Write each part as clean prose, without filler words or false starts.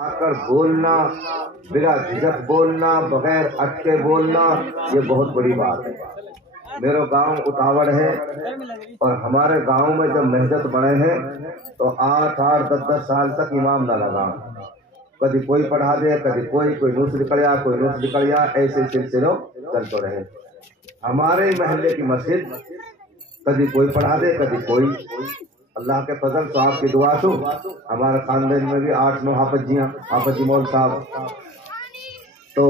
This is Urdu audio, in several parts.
آ کر بولنا، بلا جھجک بولنا، بغیر اٹکے بولنا، یہ بہت بڑی بات ہے۔ میرا گاؤں اتاوڑ ہے اور ہمارے گاؤں میں جب مہجت بڑے ہیں تو 8-10 سال تک امام نہ لگا، کبھی کوئی پڑھا دے، کبھی کوئی نوس نکل جا، کوئی نوس نکل جا، ایسے سلسلوں چلتے رہے۔ ہمارے محلے کی مسجد کبھی کوئی پڑھا دے، کبھی کوئی۔ اللہ کے فضل صاحب کی دعا سے ہمارے خاندان میں بھی 8-9 حافظ جی مول صاحب۔ تو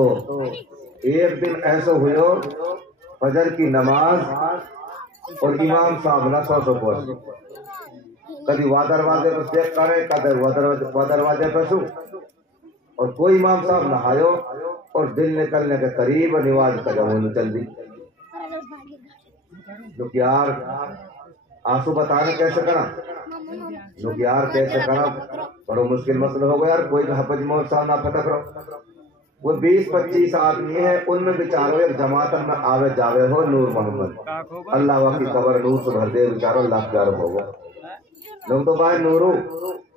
ایک دن ایسا ہوا فجر کی نماز اور امام صاحب نہ سو پہنچ، کبھی وہ دروازے پر چیک کرے، کبھی وہ دروازے پر سو، اور کوئی امام صاحب نہ آئے اور دل نکلنے کے قریب نماز کا جمع چل دی۔ لوگ یار آنسو بتانا کیسے کرا، لوگ یار کیسے کرا، بڑا مشکل مسئلہ ہو گیا یار، کوئی حافظ مول صاحب نہ پتہ کرو۔ وہ 20-25 آدمی ہیں، ان میں بیچاروں ایک جماعت میں آوے جاوے ہو نور محمد، اللہ وقت کی قبر نور سے بھر دے، بیچاروں لاکھ پیار ہو گا۔ لوگ تو بھائی نورو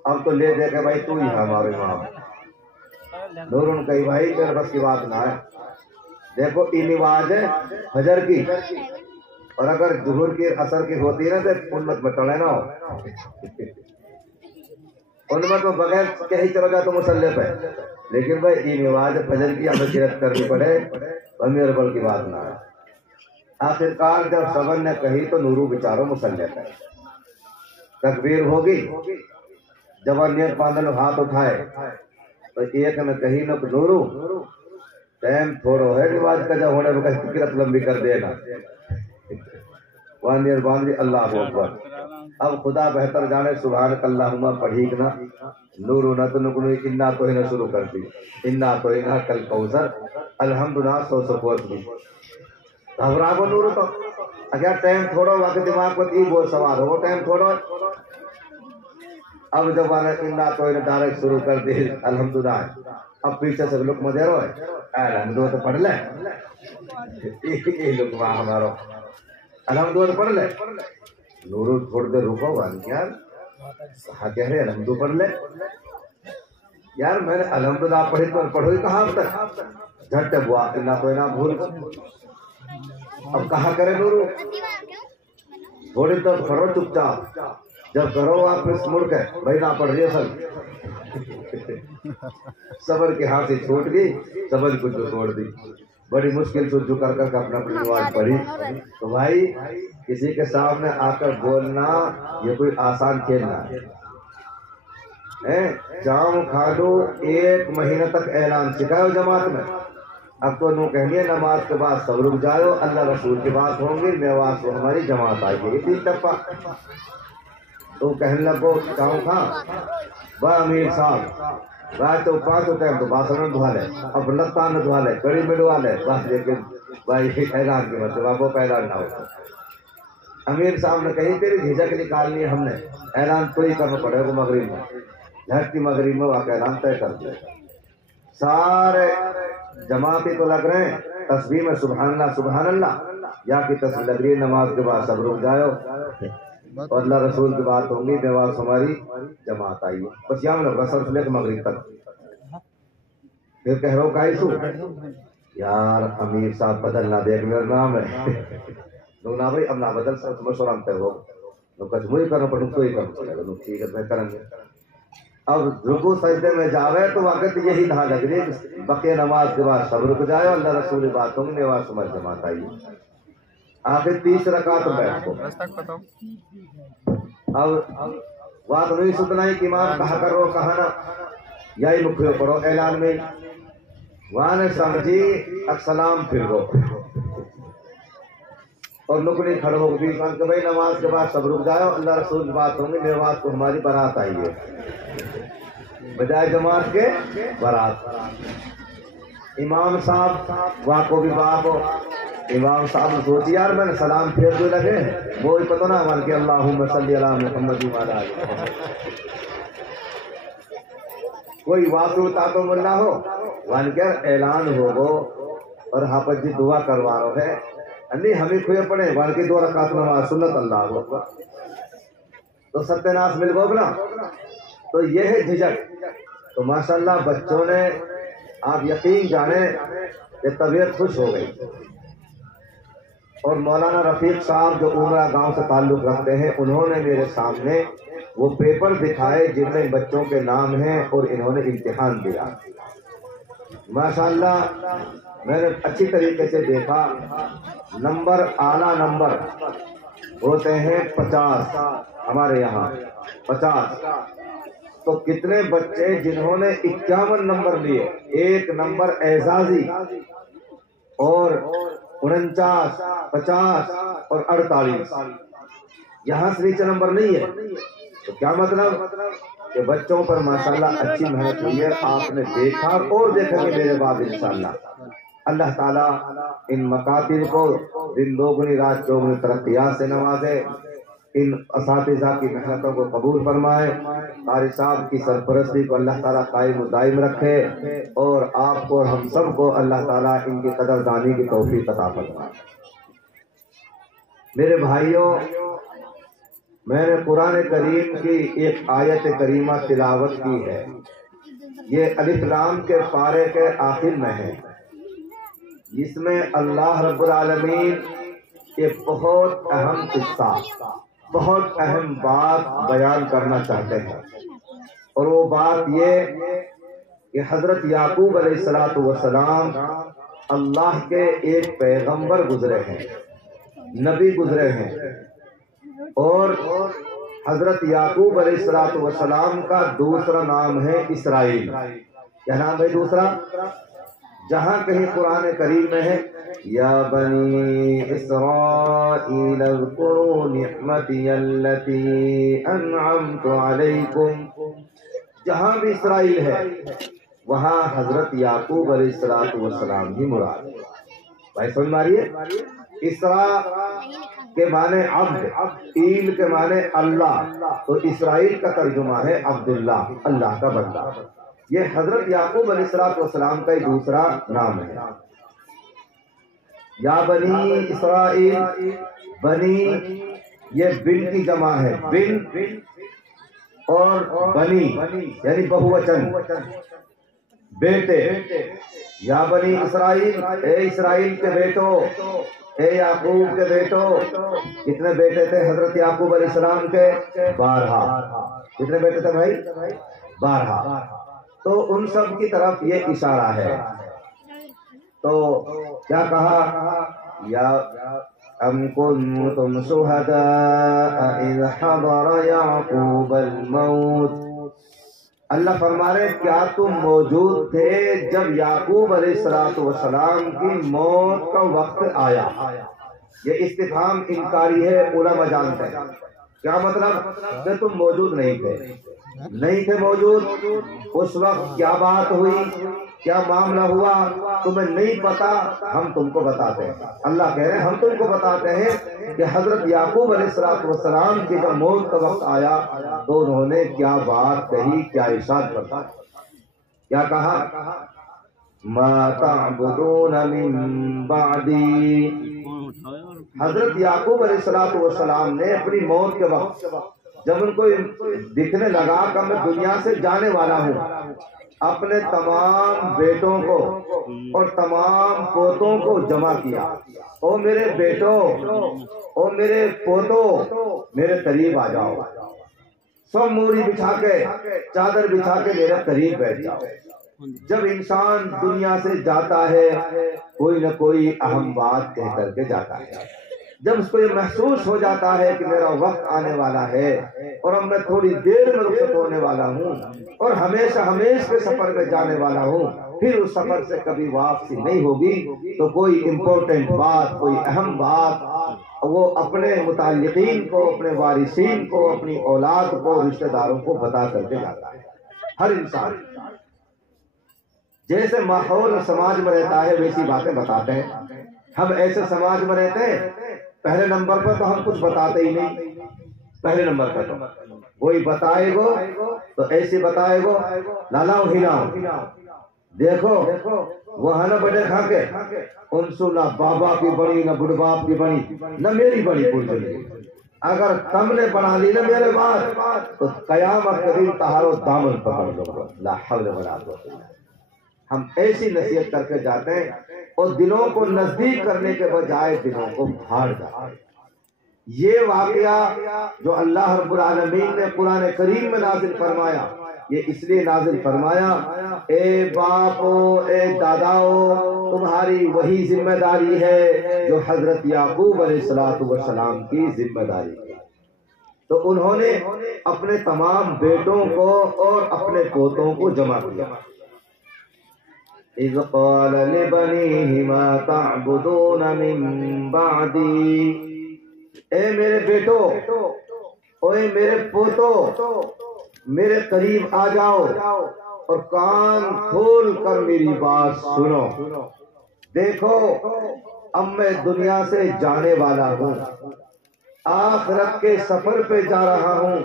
اب تو لے دے کے بھائی تو ہی ہے ہمارے امام۔ نور ان کہی بھائی تیرے بس کی بات نہ ہے، دیکھو یہ نماز ہے فجر کی، اور اگر ظہر کی اثر کی ہوتی ہے نا تو امت میں ٹڑے نہ ہو، امت میں بغیر کہیں چلو جائے تو مسلح پہ، لیکن بھائی یہ نماز فجر کی ہمیں شرکت کرنی پڑے، امیر بل کی بات نہ ہے۔ آخرکار جب صبر نے کہی تو نورو بیچاروں مسلح پہ تکبیر ہوگی، جب نیت باندھن ہاتھ اٹھائے تو ایک نے کہی نہ نورو ٹائم تھوڑو ہے نماز کا، جب ہونے میں فکرت لمبی کر دے گا، وانیر باندھی اللہ اکبر۔ اب خدا بہتر جانے سبحانک اللہم پڑھی نا نورو نہ تو نکنوی انا تو ہی نہ شروع کر دی، انا تو ہی نہ کل کوثر الحمدللہ 100 سپورٹ دی۔ گھبرا کو نورو تو اگر ٹائم تھوڑا وقت دماغ کو تی بہت سوار ہو، وہ ٹائم تھوڑا۔ اب جب والا انا تو ہی نہ ڈائریکٹ شروع کر دی الحمدللہ، اب پیچھے سے لوگ مدے رو ہے الحمدللہ تو پڑھ لے، یہ لوگ وہاں ہمارا الحمدللہ پڑھ لے۔ نورو تھوڑ دیر رکو وان یار کہا کہہ رہے الحمدللہ پڑھ لے یار، میں نے الحمدللہ پڑھی تو پڑھو ہی کہاں اب تک، جھٹ بوا اللہ تو نہ بھول۔ اب کہا کرے نورو تھوڑی تو پڑھو چپ چاپ، جب کرو واپس مڑ کے بھائی نہ پڑھ رہی اصل صبر کے ہاتھ سے چھوٹ گئی، صبر کو جو چھوڑ دی، بڑی مشکل سے جو کر کر اپنا اپنی نماز پڑھی۔ تو بھائی کسی کے سامنے آ کر بولنا یہ کوئی آسان کھیل نہ ہے۔ جام کھا دو 1 مہینہ تک اعلان سکھاؤ جماعت میں، اب تو نو کہیں نماز کے بعد سب رک جاؤ، اللہ رسول کی بات ہوں گی، میواز کو ہماری جماعت آئے گی، 3 ٹپا۔ تو کہنے لگو جاؤں کھا با امیر صاحب رات تو 5 ٹائم تو باسن دھوا لے، اب لتان دھوا لے، کڑی میں ڈوا لے بس، لیکن بھائی اعلان کی مطلب وہ اعلان نہ ہو۔ امیر صاحب نے کہی تیری جھجک نکالنی ہے، ہم نے اعلان تو ہی کرنا پڑے گا مغرب میں، جھٹ کی مغرب میں واقع اعلان طے کر دیا۔ سارے جماعتی تو لگ رہے ہیں تسبیح میں سبحان اللہ یا کی تصویر لگ رہی ہے، نماز کے بعد سب رک جاؤ اور اللہ رسول کی بات ہوں گی، نماز ہماری جماعت آئی ہے، بس یہاں لگ رسل سے لے کے مغرب تک۔ پھر کہہ رہا ہوں کائسو یار امیر صاحب بدلنا دیکھ میرا نام ہے لوگ نہ بھائی اب نہ بدل سکتے مشورہ ہم پہ ہو کچھ وہی کرنا پڑے تو ہی کرنا پڑے گا، ٹھیک ہے میں کریں گے۔ اب رکوع سجدے میں جاوے تو وقت یہی کہا لگ رہی ہے بقیہ نماز کے بعد سب رک جائے، اللہ رسول کی بات ہوں گی، نماز سمجھ جماعت آئی۔ آخر 30 رکعت بیٹھ کو اب بات نہیں سننا ہی کہ امام کہا کرو کہا نا، یہی مکھیو پڑھو اعلان میں وہاں نے سمجھی السلام پھر گو اور نکلی کھڑے ہو گئی کہ بھائی نماز کے بعد سب رک جاؤ، اللہ رسول کی بات ہوں گی، نماز کو ہماری بارات آئی ہے، بجائے جماعت کے بارات۔ امام صاحب واہ کو بھی باپ ہو، امام صاحب نے سوچی یار میں نے سلام پھیر جو لگے وہ ہی پتہ نہ مان کے اللہم صلی علی محمد وعلی آلہ، کوئی واسو تاتو ملا ہو وان کے اعلان ہو گو اور حافظ جی دعا کروا رہو ہے نہیں ہمیں کھوئے پڑے وان کی 2 رکعت نماز سنت اللہ ہو تو ستیہ ناس مل گو نا۔ تو یہ ہے جھجک تو ماشاءاللہ بچوں نے آپ یقین جانیں کہ طبیعت خوش ہو گئی. اور مولانا رفیق صاحب جو عمرہ گاؤں سے تعلق رکھتے ہیں، انہوں نے میرے سامنے وہ پیپر دکھائے جن میں بچوں کے نام ہیں اور انہوں نے امتحان دیا. ماشاءاللہ میں نے اچھی طریقے سے دیکھا، نمبر اعلیٰ نمبر ہوتے ہیں 50 ہمارے یہاں 50. تو کتنے بچے جنہوں نے 51 نمبر لیے، ایک نمبر اعزازی، اور 49 50 اور 48 یہاں سے نیچے نمبر نہیں ہے. تو کیا مطلب کہ بچوں پر ماشاءاللہ اچھی محنت ہوئی ہے. آپ نے دیکھا اور دیکھیں گے میرے بعد انشاءاللہ. اللہ تعالیٰ ان مکاتب کو دن دوگنی رات چوگنی ترقیات سے نوازے، ان اساتذہ کی محنتوں کو قبول فرمائے، قاری صاحب کی سرپرستی کو اللہ تعالیٰ قائم و دائم رکھے، اور آپ کو اور ہم سب کو اللہ تعالیٰ ان کی قدردانی کی توفیق عطا فرمائے. میرے بھائیوں، میں نے قرآن کریم کی ایک آیت کریمہ تلاوت کی ہے. یہ الف لام کے پارے کے آخر میں ہے، جس میں اللہ رب العالمین ایک بہت اہم قصہ، بہت اہم بات بیان کرنا چاہتے ہیں. اور وہ بات یہ کہ حضرت یعقوب علیہ السلام اللہ کے ایک پیغمبر گزرے ہیں، نبی گزرے ہیں، اور حضرت یعقوب علیہ السلام کا دوسرا نام ہے اسرائیل. کیا نام ہے دوسرا؟ جہاں کہیں قرآن کریم میں ہے یا بنی اسرائیل اذکروا نعمتی التی انعمت علیکم، جہاں بھی اسرائیل ہے وہاں حضرت یعقوب علیہ السلام ہی مراد. بھائی سمجھ ماریے، اسرا کے معنی عبد، ایل کے معنی اللہ، تو اسرائیل کا ترجمہ ہے عبداللہ، اللہ کا بندہ. یہ حضرت یعقوب علیہ السلام کا ایک دوسرا نام ہے. یا بنی اسرائیل، بنی یہ بن کی جمع ہے، بن اور بنی یعنی بہوچن، بیٹے. یا بنی اسرائیل، اے اسرائیل کے بیٹو، اے یعقوب کے بیٹو. کتنے بیٹے تھے حضرت یعقوب علیہ السلام کے؟ 12. کتنے بیٹے تھے بھائی؟ 12. تو ان سب کی طرف یہ اشارہ ہے. تو کیا کہا؟ یا ام کنتم شہداء اذ حضر یعقوب الموت، اللہ فرما رہے کیا تم موجود تھے جب یعقوب علیہ السلام کی موت کا وقت آیا. یہ استفہام انکاری ہے، علماء جانتے ہیں. کیا مطلب؟ کہ تم موجود نہیں تھے موجود. اس وقت کیا بات ہوئی، کیا معاملہ ہوا تمہیں نہیں پتا، ہم تم کو بتاتے ہیں. اللہ کہہ رہے ہیں ہم تم کو بتاتے ہیں کہ حضرت یعقوب علیہ السلام کی جب موت کا وقت آیا تو انہوں نے کیا بات کہی، کیا ارشاد کرتا. کیا کہا؟ ما تعبدون من بعدی. حضرت یعقوب علیہ السلام نے اپنی موت کے وقت جب ان کو دکھنے لگا کہ میں دنیا سے جانے والا ہوں، اپنے تمام بیٹوں کو اور تمام پوتوں کو جمع کیا. او میرے بیٹوں، او میرے پوتوں، میرے قریب آ جاؤ. سب موری بچھا کے، چادر بچھا کے میرے قریب بیٹھ جاؤ. جب انسان دنیا سے جاتا ہے کوئی نہ کوئی اہم بات کہہ کر کے جاتا ہے. جب اس کو یہ محسوس ہو جاتا ہے کہ میرا وقت آنے والا ہے اور اب میں تھوڑی دیر میں رخصت ہونے والا ہوں اور ہمیشہ کے سفر میں جانے والا ہوں، پھر اس سفر سے کبھی واپسی نہیں ہوگی، تو کوئی امپورٹنٹ بات، کوئی اہم بات وہ اپنے متعلقین کو، اپنے وارثین کو، اپنی اولاد کو، رشتہ داروں کو بتا کر کے جاتا ہے. ہر انسان جیسے ماحول سماج میں رہتا ہے ویسی باتیں بتاتے ہیں. ہم ایسے سماج میں رہتے ہیں، پہلے نمبر پر تو ہم کچھ بتاتے ہی نہیں. پہلے نمبر پر تو کوئی بتائے گو تو ایسے بتائے گو لالاؤ ہلاؤ، دیکھو وہ ہے نا بڑے کھا کے ان سو نہ بابا کی بڑی، نہ بڑھ باپ کی بڑی، نہ میری بڑی کوئی چلی. اگر تم نے بنا لی نا میرے بعد تو قیامت کے دن تہارو دامن پکڑ لو گا. لا حول ولا قوت الا باللہ. ہم ایسی نصیحت کر کے جاتے ہیں اور دلوں کو نزدیک کرنے کے بجائے دلوں کو بھاڑ جاتے ہیں. یہ واقعہ جو اللہ رب العالمین نے قرآن کریم میں نازل فرمایا، یہ اس لیے نازل فرمایا اے باپو، اے داداؤ، تمہاری وہی ذمہ داری ہے جو حضرت یعقوب علیہ السلام کی ذمہ داری ہے. تو انہوں نے اپنے تمام بیٹوں کو اور اپنے پوتوں کو جمع کیا. اذ قال لبنیہ ما تعبدون من بعدی، اے میرے بیٹو، اے میرے پوتو، میرے قریب آ جاؤ اور کان کھول کر میری بات سنو. دیکھو اب میں دنیا سے جانے والا ہوں، آخرت کے سفر پہ جا رہا ہوں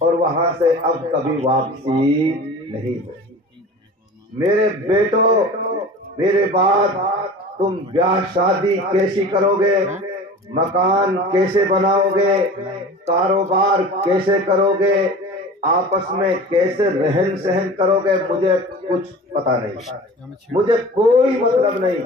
اور وہاں سے اب کبھی واپسی نہیں ہوگی. میرے بیٹو، میرے بعد تم بیاہ شادی کیسی کرو گے، مکان کیسے بناؤ گے، کاروبار کیسے کرو گے، آپس میں کیسے رہن سہن کرو گے، مجھے کچھ پتا نہیں، مجھے کوئی مطلب نہیں.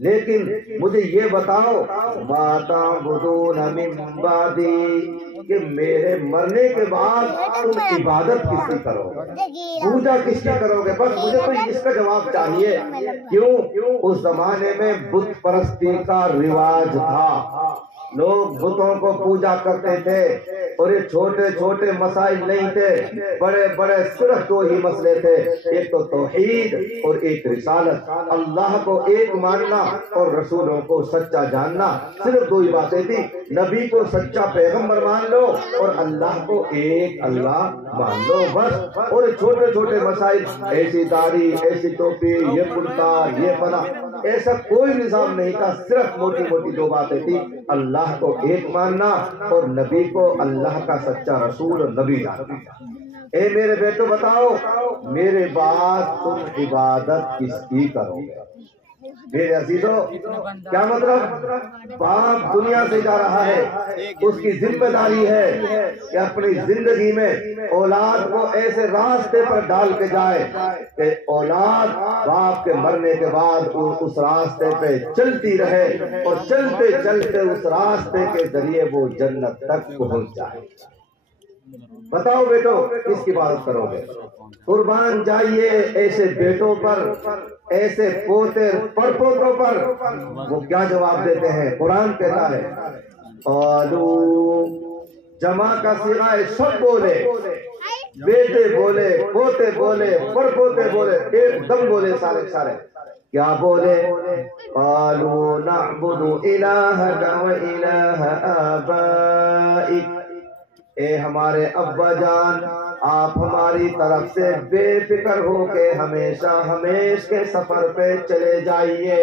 لیکن مجھے یہ بتاؤ ما تعبدون من بعدی، کہ میرے مرنے کے بعد تم عبادت کس کی کرو گے، پوجا کس کی کرو گے. بس مجھے تو اس کا جواب چاہیے. کیوں؟ اس زمانے میں بت پرستی کا رواج تھا، لوگ بتوں کو پوجا کرتے تھے اور یہ چھوٹے چھوٹے مسائل نہیں تھے، بڑے بڑے صرف دو ہی مسئلے تھے، ایک تو توحید اور ایک رسالت. اللہ کو ایک ماننا اور رسولوں کو سچا جاننا، صرف دو ہی باتیں تھی. نبی کو سچا پیغمبر مان لو اور اللہ کو ایک اللہ مان لو بس. اور چھوٹے چھوٹے مسائل، ایسی داڑھی، ایسی ٹوپی، یہ کرتا، یہ فلاں، ایسا کوئی نظام نہیں تھا. صرف موٹی موٹی دو باتیں تھی، اللہ کو ایک ماننا اور نبی کو اللہ کا سچا رسول اور نبی جاننا. اے میرے بیٹو بتاؤ میرے بعد تم عبادت کس کی کرو گے. میرے عزیزو، کیا مطلب؟ باپ دنیا سے جا رہا ہے، اس کی ذمہ داری ہے کہ اپنی زندگی میں اولاد کو ایسے راستے پر ڈال کے جائے کہ اولاد باپ کے مرنے کے بعد اس راستے پہ چلتی رہے اور چلتے چلتے اس راستے کے ذریعے وہ جنت تک پہنچ جائے. بتاؤ بیٹو کس کی عبادت کرو گے؟ قربان جائیے ایسے بیٹوں پر، ایسے پوتے پڑپوتوں پر. وہ کیا جواب دیتے ہیں؟ قرآن کہتا ہے قالو، جمع کا صیغہ ہے، سب بولے، بیٹے بولے، پوتے بولے، پڑپوتے بولے، ایک دم بولے سارے سارے. کیا بولے؟ قالو نعبد الہک و الہ آبائک، اے ہمارے ابا جان، آپ ہماری طرف سے بے فکر ہو کے ہمیشہ ہمیش کے سفر پہ چلے جائیے،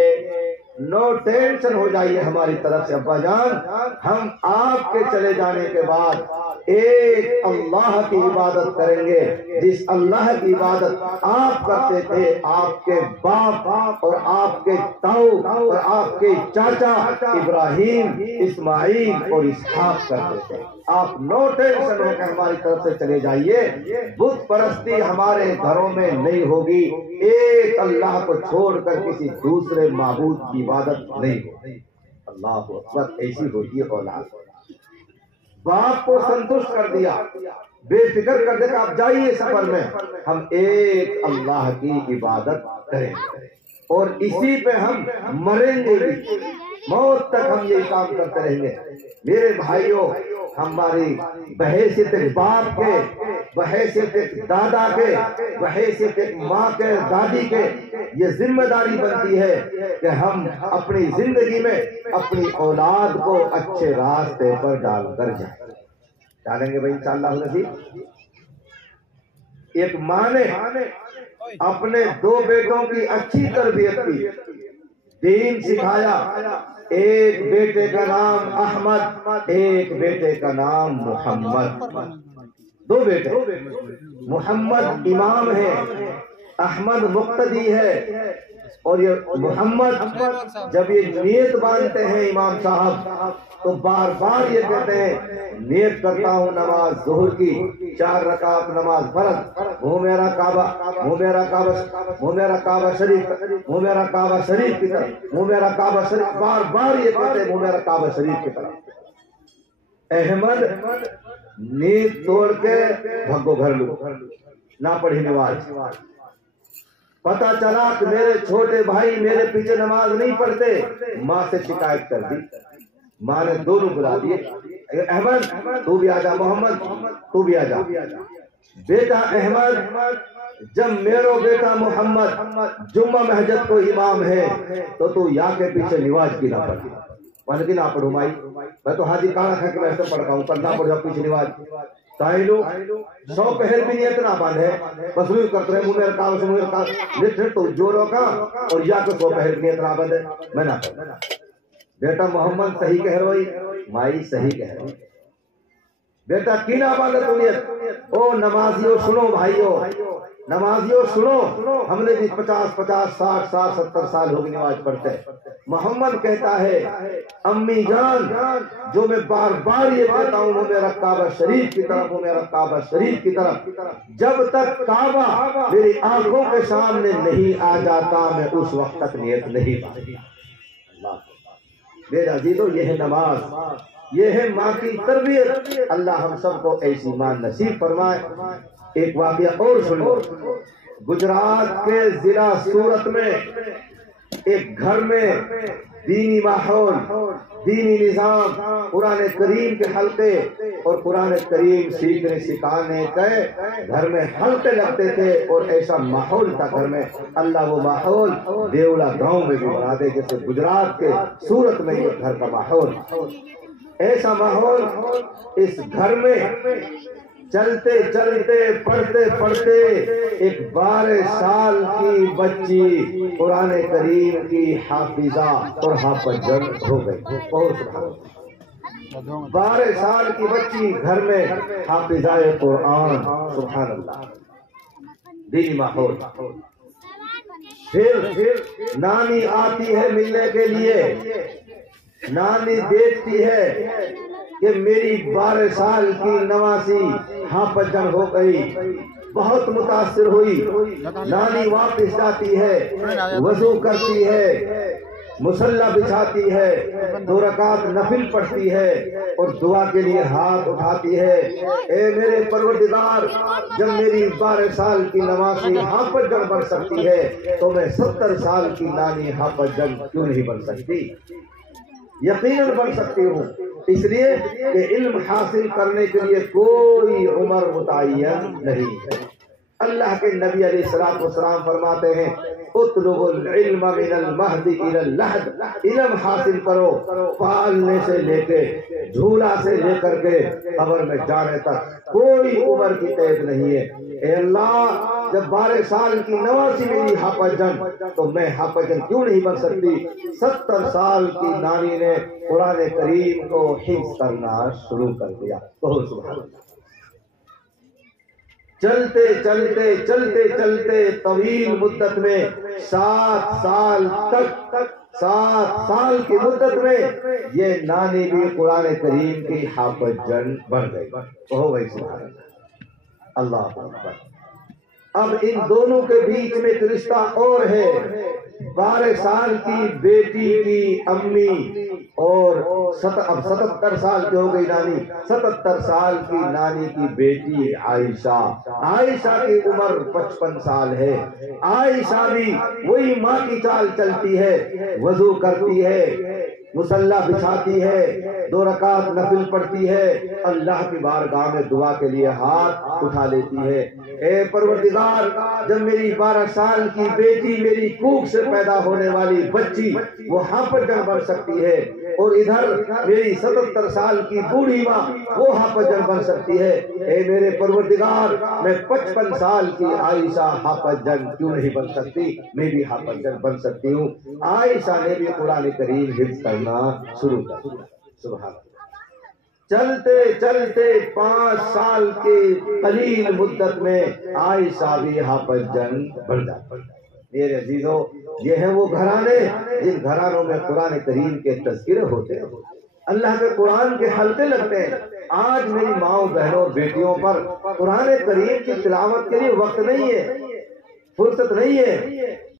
نو ٹینشن ہو جائیے ہماری طرف سے ابا جان. ہم آپ کے چلے جانے کے بعد ایک اللہ کی عبادت کریں گے، جس اللہ کی عبادت آپ کرتے تھے آپ کے باپ اور آپ کے تاؤ اور آپ کے چاچا ابراہیم، اسماعیل اور اسحاق کرتے تھے. آپ نو ٹینشن ہو کے ہماری طرف سے چلے جائیے. بت پرستی ہمارے گھروں میں نہیں ہوگی، ایک اللہ کو چھوڑ کر کسی دوسرے معبود کی عبادت نہیں ہوگی. اللہ اکبر. ایسی ہوتی ہے اولاد. باپ کو سنتوشٹ کر دیا، بے فکر کر دیا کہ آپ جائیے سفر میں، ہم ایک اللہ کی عبادت کریں گے اور اسی پہ ہم مریں گے، موت تک ہم یہ کام کرتے رہیں گے. میرے بھائیوں، ہماری بحیثیت باپ کے، بحیثیت دادا کے، بحیثیت ماں کے، دادی کے، یہ ذمہ داری بنتی ہے کہ ہم اپنی زندگی میں اپنی اولاد کو اچھے راستے پر ڈال کر جائیں. ڈالیں گے بھائی انشاءاللہ العزیز. ایک ماں نے اپنے دو بیٹوں کی اچھی تربیت کی، دین سکھایا. ایک بیٹے کا نام احمد، ایک بیٹے کا نام محمد. دو بیٹے. محمد امام ہے، احمد مقتدی ہے اور یہ محمد جب یہ نیت باندھتے ہیں امام صاحب تو بار بار یہ کہتے ہیں نیت کرتا ہوں نماز ظہر کی 4 رکعت نماز فرض، وہ میرا کعبہ، وہ میرا کعبہ، وہ میرا کعبہ شریف، وہ میرا کعبہ شریف کی طرف، وہ میرا کعبہ شریف، بار بار یہ کہتے ہیں وہ میرا کعبہ شریف کی طرف۔ احمد نیت توڑ کے بھگو گھر لو، نہ پڑھی نماز۔ پتا چلا کہ میرے چھوٹے بھائی میرے پیچھے نماز نہیں پڑھتے، ماں سے شکایت کر دی، ماں نے دونوں بلا دیے، احمد تو بھی آجا، محمد تو بھی آجا۔ بیٹا احمد جب میرا بیٹا محمد جمعہ مسجد کو امام ہے تو یا کے پیچھے نماز کی نہ پڑھی، میں کی نہ پڑھوں مائی، میں تو حاجی کانا کھا کے میں سے پڑھتا ہوں، کرنا پڑ جاؤ پیچھے نماز۔ تائلو 100 پہر بھی نیت نہ باندھے، بس وہی کرتے رہے منہ میرا کام سے منہ میرا کام، لٹھ تو جوروں کا اور یا کہ 100 پہر بھی نیت نہ باندھے، میں نہ پڑھوں۔ بیٹا محمد صحیح کہہ رہی، مائی صحیح کہہ رہی، بیٹا کی نہ باندھے تو نیت۔ او نمازیوں سنو بھائیو، نمازیوں سنو، ہم نے بھی 50 60 70 سال ہو گئی نماز پڑھتے۔ محمد کہتا ہے امی جان جو میں بار بار یہ کہتا ہوں وہ میرا کعبہ شریف کی طرف، وہ میرا کعبہ شریف کی طرف، جب تک کعبہ میری آنکھوں کے سامنے نہیں آ جاتا میں اس وقت تک نیت نہیں باندھتا۔ میرا عزیزو یہ ہے نماز، یہ ہے ماں کی تربیت، اللہ ہم سب کو ایسی ماں نصیب فرمائے۔ ایک واقعہ اور سنو، گجرات کے ضلع سورت میں ایک گھر میں دینی ماحول، دینی نظام، قرآن کریم کے حلقے اور قرآن کریم سیکھنے سکھانے کے گھر میں حلقے لگتے تھے اور ایسا ماحول تھا گھر میں، اللہ وہ ماحول دیولا گاؤں میں بھی بنا دے جیسے گجرات کے سورت میں یہ گھر کا ماحول، ایسا ماحول اس گھر میں چلتے چلتے پڑھتے پڑھتے ایک 12 سال کی بچی قرآن کریم کی حافظہ اور حافظ ہو گئی۔ 12 سال کی بچی گھر میں حافظہ قرآن، سبحان اللہ، دینی ماحول۔ پھر نانی آتی ہے ملنے کے لیے، نانی دیکھتی ہے کہ میری 12 سال کی نواسی حافظ ہو گئی، بہت متاثر ہوئی، نانی واپس جاتی ہے، وضو کرتی ہے، مصلی بچھاتی ہے، 2 رکعت نفل پڑھتی ہے اور دعا کے لیے ہاتھ اٹھاتی ہے، اے میرے پروردگار جب میری 12 سال کی نواسی حافظ بن سکتی ہے تو میں 70 سال کی نانی حافظ کیوں نہیں بن سکتی؟ یقیناً بن سکتی ہوں، اس لیے کہ علم حاصل کرنے کے لیے کوئی عمر متعین نہیں ہے۔ اللہ کے نبی علیہ السلام فرماتے ہیں اطلبوا العلم من المہد الى اللحد، علم حاصل کرو پالنے سے لے کے جھولا سے لے کر کے قبر میں جانے تک، کوئی عمر کی قید نہیں ہے۔ اے اللہ جب 12 سال کی نواسی میری حافظ تو میں حافظ کیوں نہیں بن سکتی؟ 70 سال کی نانی نے قرآن کریم کو حفظ کرنا شروع کر دیا۔ بہت سبحان اللہ۔ چلتے چلتے چلتے چلتے طویل مدت میں 7 سال تک، 7 سال کی مدت میں یہ نانی بھی قرآن کریم کی حافظ بن گئی۔ وہ بھائی سبحان اللہ، اللہ اکبر۔ اب ان دونوں کے بیچ میں ایک رشتہ اور ہے، 12 سال کی بیٹی کی امی اور اب 77 سال کی ہو گئی نانی، 77 سال کی نانی کی بیٹی عائشہ، عائشہ کی عمر 55 سال ہے، عائشہ بھی وہی ماں کی چال چلتی ہے، وضو کرتی ہے، مصلی بچھاتی ہے، 2 رکعت نفل پڑھتی ہے، اللہ کی بارگاہ میں دعا کے لیے ہاتھ اٹھا لیتی ہے، اے پروردگار جب میری 12 سال کی بیٹی میری کوکھ سے پیدا ہونے والی بچی وہ حافظ بن سکتی ہے اور ادھر میری 77 سال کی بوڑھی ماں وہ حافظ بن سکتی ہے، اے میرے پروردگار میں 55 سال کی عائشہ حافظ کیوں نہیں بن سکتی؟ میں بھی حافظ بن سکتی ہوں۔ عائشہ نے بھی قرآن کریم حفظ کرنا شروع کر دیا، سبحان اللہ۔ چلتے چلتے 5 سال کے قلیل مدت میں عائشہ بھی یہاں پر جنگ بڑھ جاتی ہے۔ میرے عزیزوں، یہ ہیں وہ گھرانے جن گھرانوں میں قرآن کریم کے تذکرے ہوتے ہیں، اللہ کے قرآن کے حلقے لگتے ہیں۔ آج میری ماؤں، بہنوں، بیٹیوں پر قرآن کریم کی تلاوت کے لیے وقت نہیں ہے، فرصت نہیں ہے۔